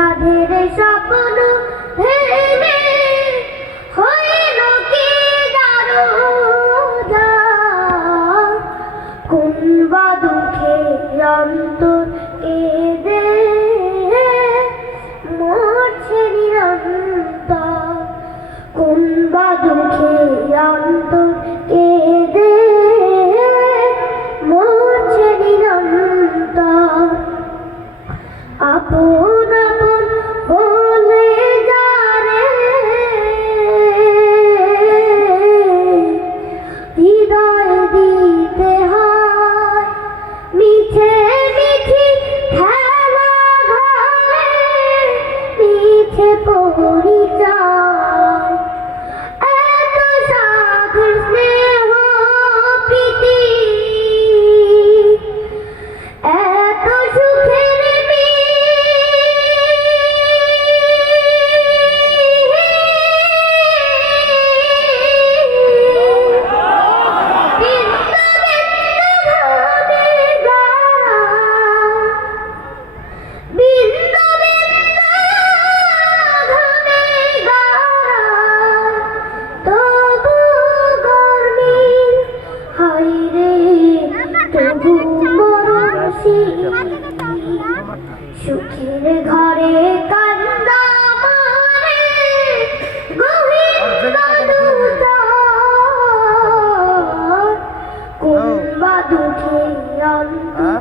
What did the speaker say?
সাধের স্বপ্ন ভেঙে হইল কি কোন বা দুঃখে অন্তর কেঁদে হৃদয় দিতে হয়। মিছে মিছি মিছে পড়ি খুশি সুখের ঘরে কান্দা কোন বা দুঃখে অন্ত হ্যাঁ?